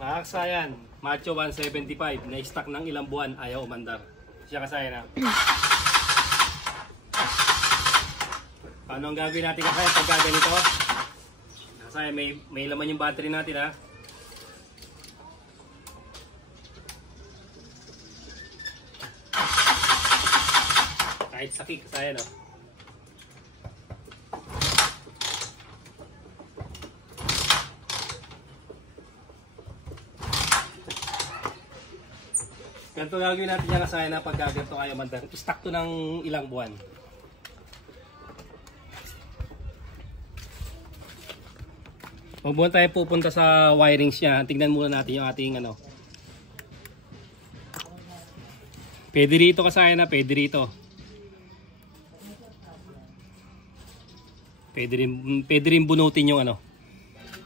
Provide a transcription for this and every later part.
Mga kasayan, Macho 175 na stock ng ilang buwan, ayaw umandar. Siya kasayan na. Paano ang gagawin natin kasayan pagka ganito? Kasayan, may laman yung battery natin ha. Kahit sakit kasayan o. Ganito gagawin natin yan kasayan na pag ganito kayo mandar. Stock to ng ilang buwan. Huwag muna tayo pupunta sa wirings niya. Tingnan muna natin yung ating ano. Pwede rito kasayan na, pwede rito. Pwede rin bunutin yung ano.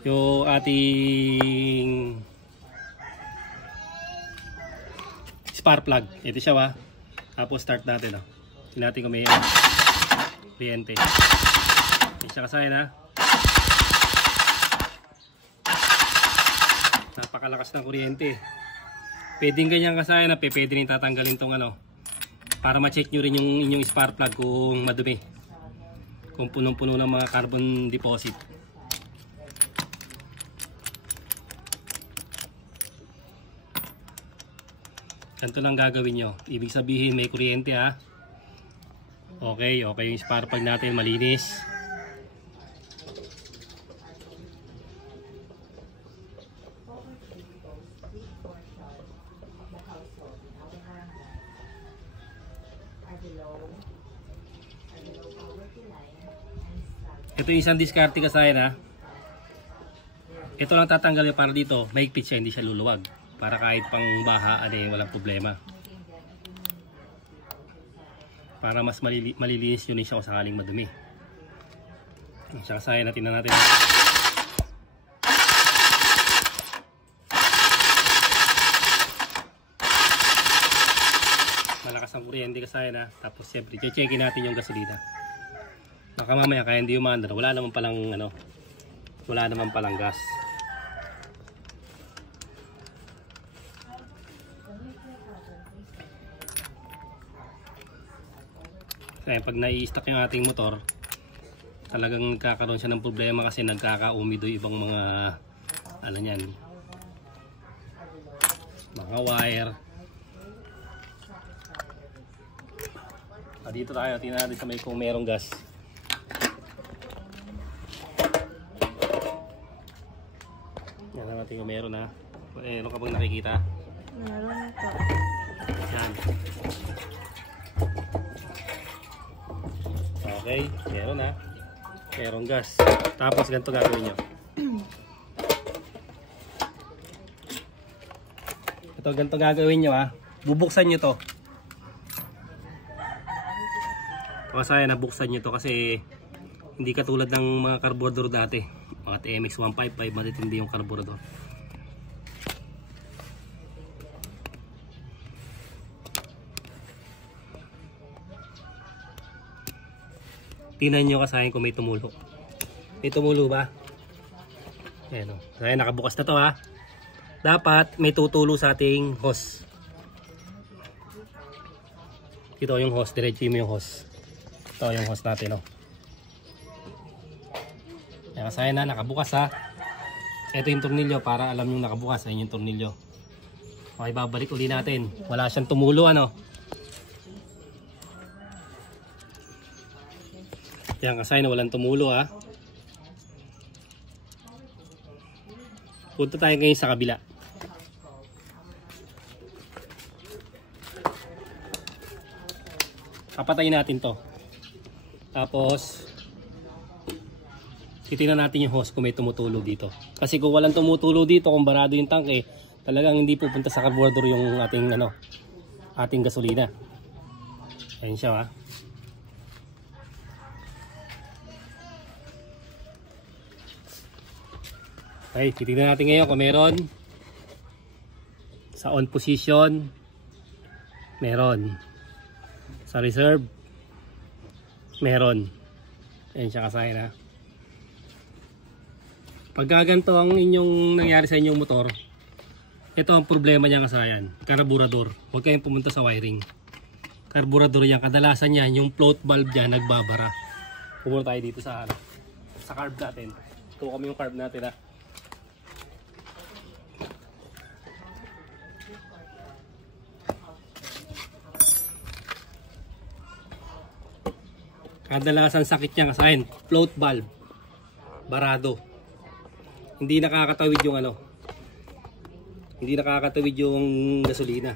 Yung ating spark plug. Ito siya wa. Tapos start natin. Tingnan natin kung may kuryente. Ito siya kasayan ha. Napakalakas ng kuryente. Pwedeng ganyan kasayan na pwede rin tatanggalin tong ano. Para ma-check nyo rin yung inyong spark plug kung madumi. Kung punong-puno ng mga carbon deposit. Ganito lang gagawin nyo. Ibig sabihin may kuryente ha. Okay yung spark plug natin malinis. Ito yung isang diskarte kasayan ha. Ito lang tatanggalin para dito mahigpit siya, hindi siya luluwag. Para kahit pang baha, walang problema. Para mas malilinis yun siya kung sakaling madumi. Siya kasayan natin na natin. Malakas ang kuryente kasayan ha. Tapos siyempre, checkin natin yung gasolina. Baka mamaya kaya hindi umandar. Wala naman palang ano. Wala naman palang gas. Kaya pag nai-stock yung ating motor, talagang nagkakaroon siya ng problema kasi nagkaka-umido ibang mga ano niyan, mga wire. Dito tayo, tingnan natin sa may kung merong gas. Yan natin kung meron ha. Meron ka bang nakikita? Meron po. Yan. Okay, meron ha. Merong gas. Tapos ganito gagawin nyo. Ito ganito gagawin nyo ha. Bubuksan nyo to. Kasayan na buksan nyo to kasi hindi katulad ng mga carburetor dati. Mga TMX 155 matitindi yung carburetor. Tingnan nyo kasayan kung may tumulo. May tumulo ba? Ayan o. Kasayan nakabukas na to ha. Dapat may tutulo sa ating hose. Ito yung hose. Diretso mo yung hose. Ito yung hose natin o. Ayan kasayan na nakabukas ha. Ito yung tornilyo para alam nyo nakabukas. Ayan yung tornilyo. Okay, babalik uli natin. Wala siyang tumulo ano. Yan kasayan na walang tumulo ha. Punta tayo ngayon sa kabila. Papatayin natin to. Tapos titingnan natin yung hose kung may tumutulo dito. Kasi kung walang tumutulo dito, kung barado yung tangke, talagang hindi pupunta sa carburetor yung ating ano, ating gasolina. Ayun siya ha. Okay, titignan natin ngayon kung meron sa on position, meron sa reserve, meron. Ayan siya kasayan ha. Pag gaganto ang inyong nangyari sa inyong motor, Ito ang problema niya kasayan, karburador. Huwag kayong pumunta sa wiring. Karburador yan, kadalasan yan, yung float valve dyan nagbabara. Pumunta tayo dito sa carb natin. Ito kami yung carb natin ha. Kadalasan sakit niya kasayan, float valve. Barado. Hindi nakakatawid yung hindi nakakatawid yung gasolina.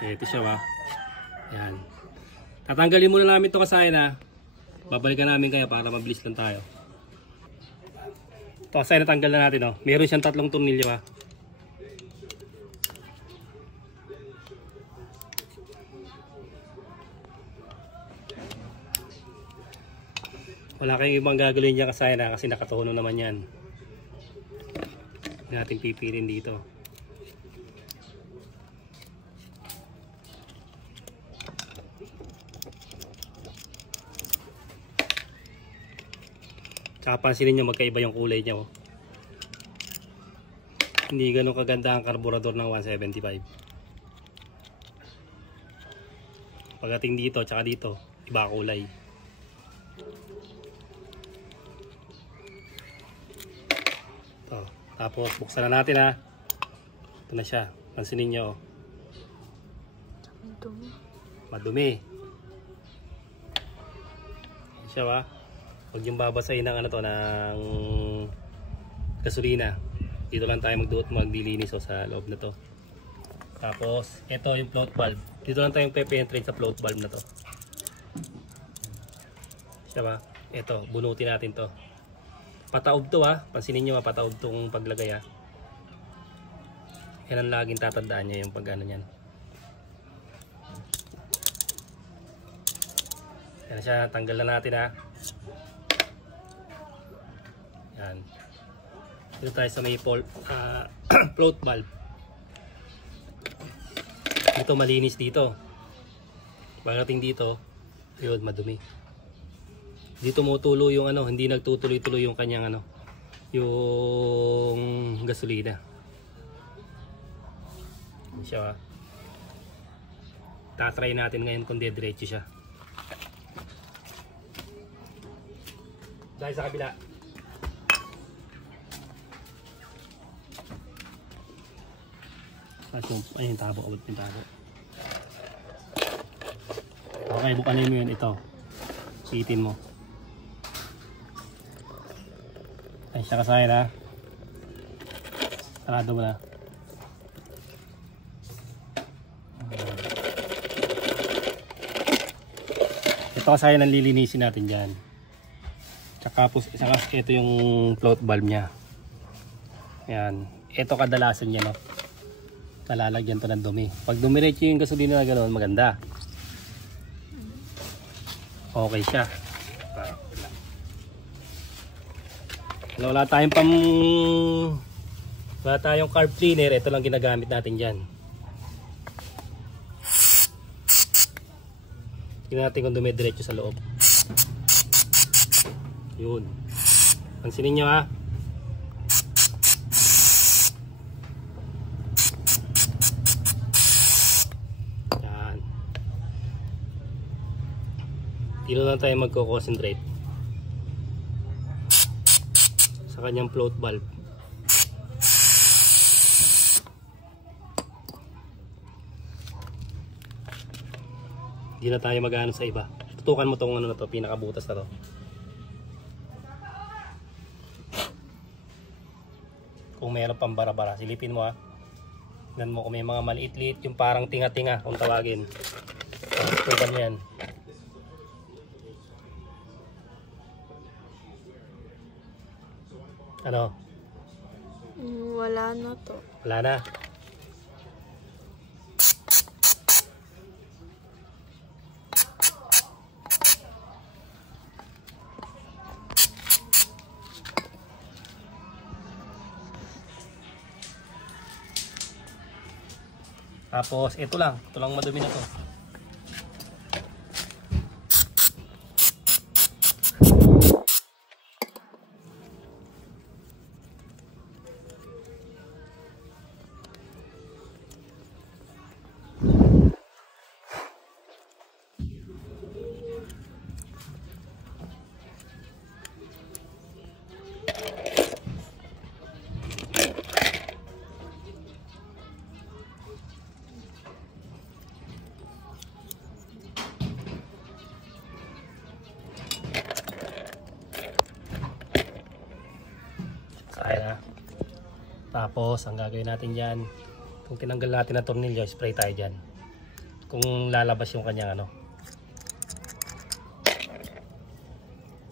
Ito siya ba? Yan. Tatanggalin muna namin ito kasayan ha. Babalikan namin kaya para mabilis lang tayo. Ito kasayan natanggal na natin oh. Meron siyang 3 tornilyo ha. Wala kayong ibang gagawin dyan kasayan ha, kasi nakatuhono naman yan. Hindi natin pipilin dito. Tsaka pansinin nyo magkaiba yung kulay niya oh. Hindi ganun kaganda ang karburador ng 175. Pagdating dito tsaka dito, iba kulay. Tapos buksan na natin ha. Ito na siya. Pansinin nyo. Madumi. Siya ba? Huwag yung babasahin ng ng gasolina. Dito lang tayo maglilinis sa loob na to. Tapos ito yung float valve. Dito lang tayo penetrate sa float valve na to. Siya ba? Ito, bunutin natin to. Pataob to ha. Pansinin nyo pataob tong paglagay ha. Yan ang laging tatandaan nyo yung pag yan. Yan siya. Tanggal na natin ha. Yan. Dito tayo sa may float valve. Ito malinis dito. Pagdating dito, yun madumi. Dito tumutulo yung hindi nagtutuloy-tuloy yung kanyang yung gasolina. Siya. Tatry natin ngayon kung diretso siya. Dahil sa kabila. Ayun, tabo. Okay, bukanin mo yun ito. Sitin mo. Ay siya kasayan ha. Sarado mo na. Ito kasayan ang lilinisin natin dyan. Tsaka ito yung float valve nya. Yan. Ito kadalasan niya no. Nalalagyan to ng dumi. Pag dumiretso yung gasolina na ganoon, maganda. Okay siya. Wala tayong carb cleaner, ito lang ginagamit natin dyan. Tingnan natin kung dumidiretso sa loob. Yun. Pansinin nyo ha. Yan. Dito lang tayo magko-concentrate sa kanyang float valve. Hindi na tayo mag-ano sa iba. Tutukan mo tong na to, pinakabutas na to. Kung mayroon pang bara-bara, silipin mo ha. Tignan mo kung may mga maliit-liit, yung parang tinga-tinga kung tawagin. Tutukan mo yan. Ano? Wala na to. Wala na. Tapos ito lang madumi na to. Kaya na. Tapos ang gagawin natin dyan, kung tinanggal natin ang tornilyo, spray tayo dyan. Kung lalabas yung kanyang ano,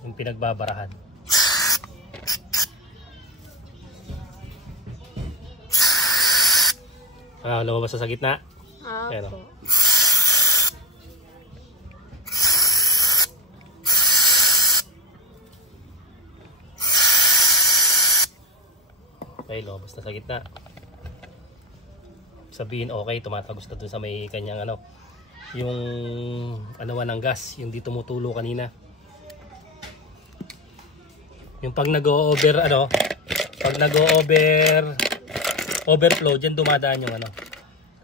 yung pinagbabarahan. Lumabas sa gitna. Ayan, Apo. Okay, lumabas na sa gitna. Sabihin okay, tumatagos na dun sa may kanyang ano, yung anawan ng gas, yung di tumutulo kanina. Yung pag nag-o-over ano, pag overflow, dyan dumadaan yung ano.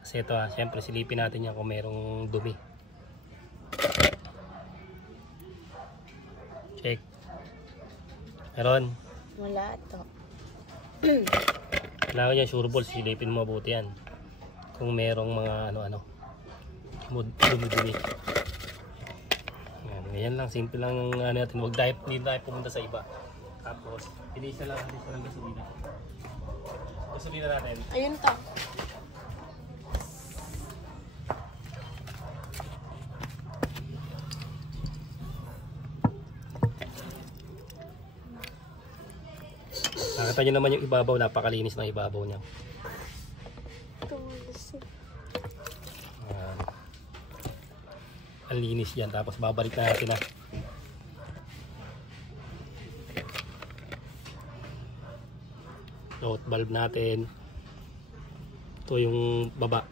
Kasi ito siyempre silipin natin yan kung merong dumi. Check. Meron. Wala to. Kailangan yan sure ball, silipin mo mabuti yan. Kung merong mga ano-ano, dumi-dumi. Ganyan lang, simple lang ano natin. Huwag hindi tayo pumunta sa iba. Tapos, pinisa lang natin sa gasolina. Gasolina natin. Ayun to. Nakita nyo naman yung ibabaw, napakalinis ng ibabaw niya. Ang linis yan. Tapos babalik na natin float valve natin. Ito yung baba.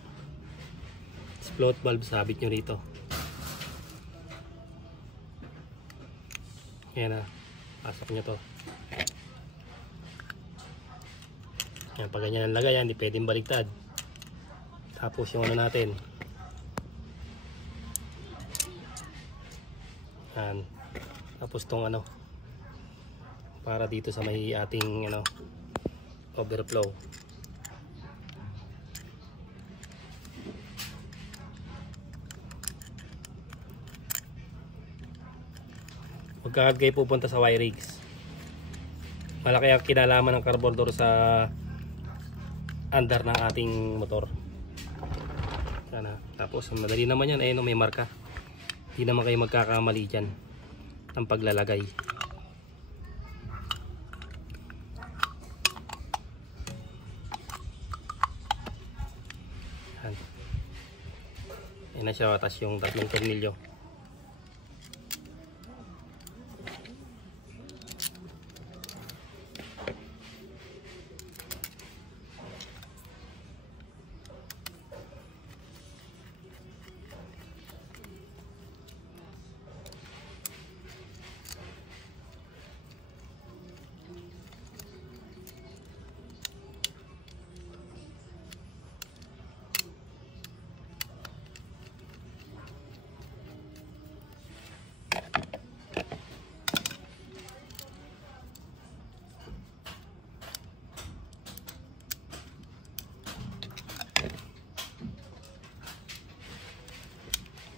Float valve, sabit nyo rito. Yan pasok nyo to. Yan, pag ganyan ang lagay yan, hindi pwedeng baliktad. Tapos yung ano natin, yan. Tapos tong ano, para dito sa may ating ano, overflow. Huwag kayo pupunta sa wire rigs. Malaki ang kinalaman ng carburetor sa andar ng ating motor. Sana. Tapos madali naman yan, ayun, may marka. Hindi naman kayo magkakamali dyan ng paglalagay. Ayan na siya, tapos yung tatlong tornilyo.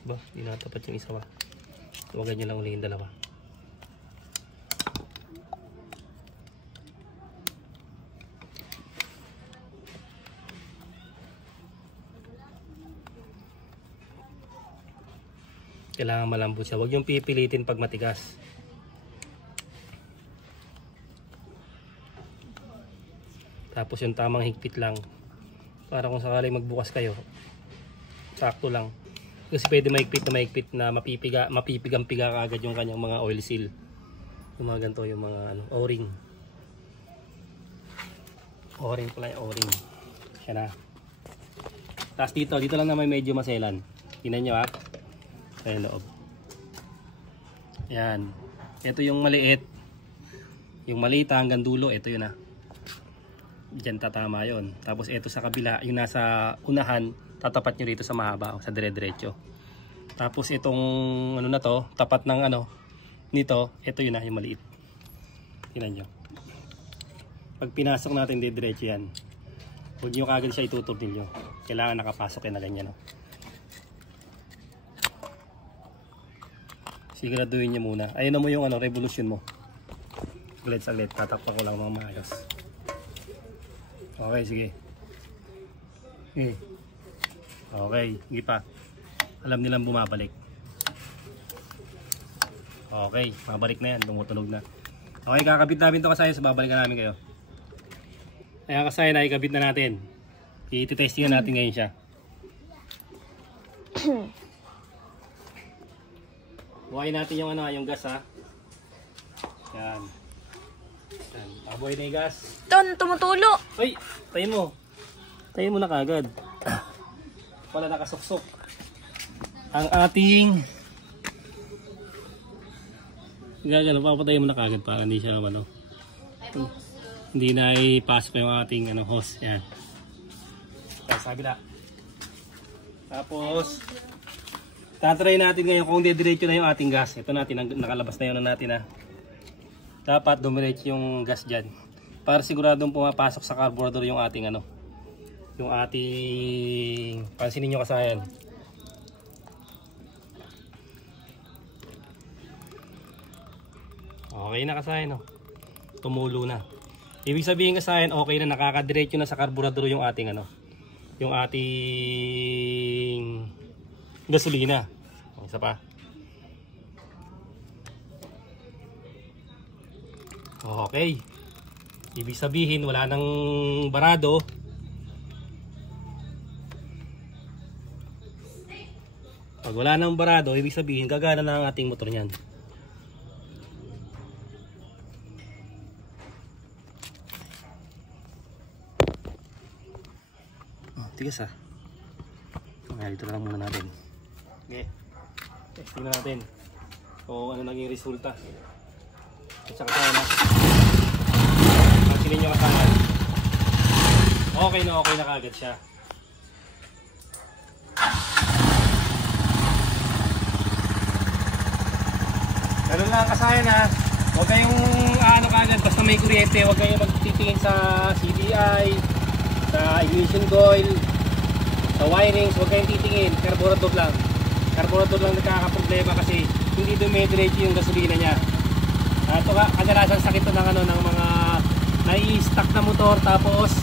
Ba, hindi natapat yung isa ba? Huwag nyo lang ulihin dalawa. Kailangan malambot siya. Huwag yung pipilitin pag matigas. Tapos yung tamang higpit lang. Para kung sakaling magbukas kayo, sakto lang. Kasi pwede mahigpit na mapipigang-piga kaagad yung kanyang mga oil seal. Yung mga ganito, yung mga ano, O-ring. O-ring pala yung O-ring. Siya na. Tapos dito lang naman medyo maselan. Tingnan nyo sa loob. Yan. Ito yung maliit. Yung maliit hanggang dulo, ito yun Diyan tatama yun. Tapos ito sa kabila, yung nasa unahan, tatapat nyo rito sa mahaba, sa dire-diretso. Tapos itong ano na to, tapat ng ano nito, ito yun yung maliit. Tingnan nyo. Pag pinasok natin dire-diretso yan, huwag nyo kagad siya itutugin nyo. Kailangan nakapasok na ganyan. Siguraduhin nyo muna. Ayun na mo yung ano, revolution mo. Saglit. Tatakpan ko lang mga maayos. Okay, sige. Okay. Okay, hindi pa. Alam nilang bumabalik. Okay, mabalik na yan. Tumutunog na. Okay, kakabit namin ito kasaya. Babalikan namin kayo. Kaya kasaya na, ikabit na natin. I-testingan natin ngayon siya. Buhayin natin yung yung gas ha. Yan. Yan. Pabuhay na yung gas. Ton, tumutulo. Uy, tayo mo. Tayo mo na kagad. Wala nakasuksok. Ang ating gagano, papatayin mo na kagad para hindi siya naman hindi na ipasok yung ating hose. Yan. Sabi na. Tapos tatry natin ngayon kung diretso na yung ating gas. Ito natin, nakalabas na yun na natin ha. Dapat dumiretso yung gas dyan. Para siguradong pumapasok sa carburetor yung ating yung ating, pansinin nyo kasayan. Okay na kasayan tumulo na. Ibig sabihin kasayan, okay na, nakakadiretso na sa carburetor yung ating yung ating gasolina. Isa pa. Okay. Ibig sabihin wala nang barado. Pag wala nang barado, ibig sabihin gagana na ang ating motor niyan. Tigas ha. Dito na lang muna natin. Okay. Testing na natin kung ano naging resulta. At saka sana pansinin nyo kasayan. Okay na kagad siya. Ganun lang kasayan ha. Huwag kayong kagad basta may kuryente. Huwag kayong magtitingin sa CDI, sa ignition coil, sa wirings. Huwag kayong titingin. Carburetor lang nagkakaproblema kasi hindi dumidiretso yung gasolina niya. Ito ka, kadalasan sakit ito ng ng mga nai-stuck na motor, tapos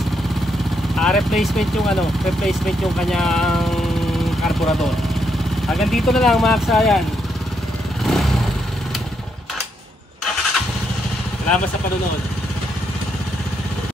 replacement yung kanyang carburetor. Hanggang dito na lang mga kasayan. Salamat sa panonood.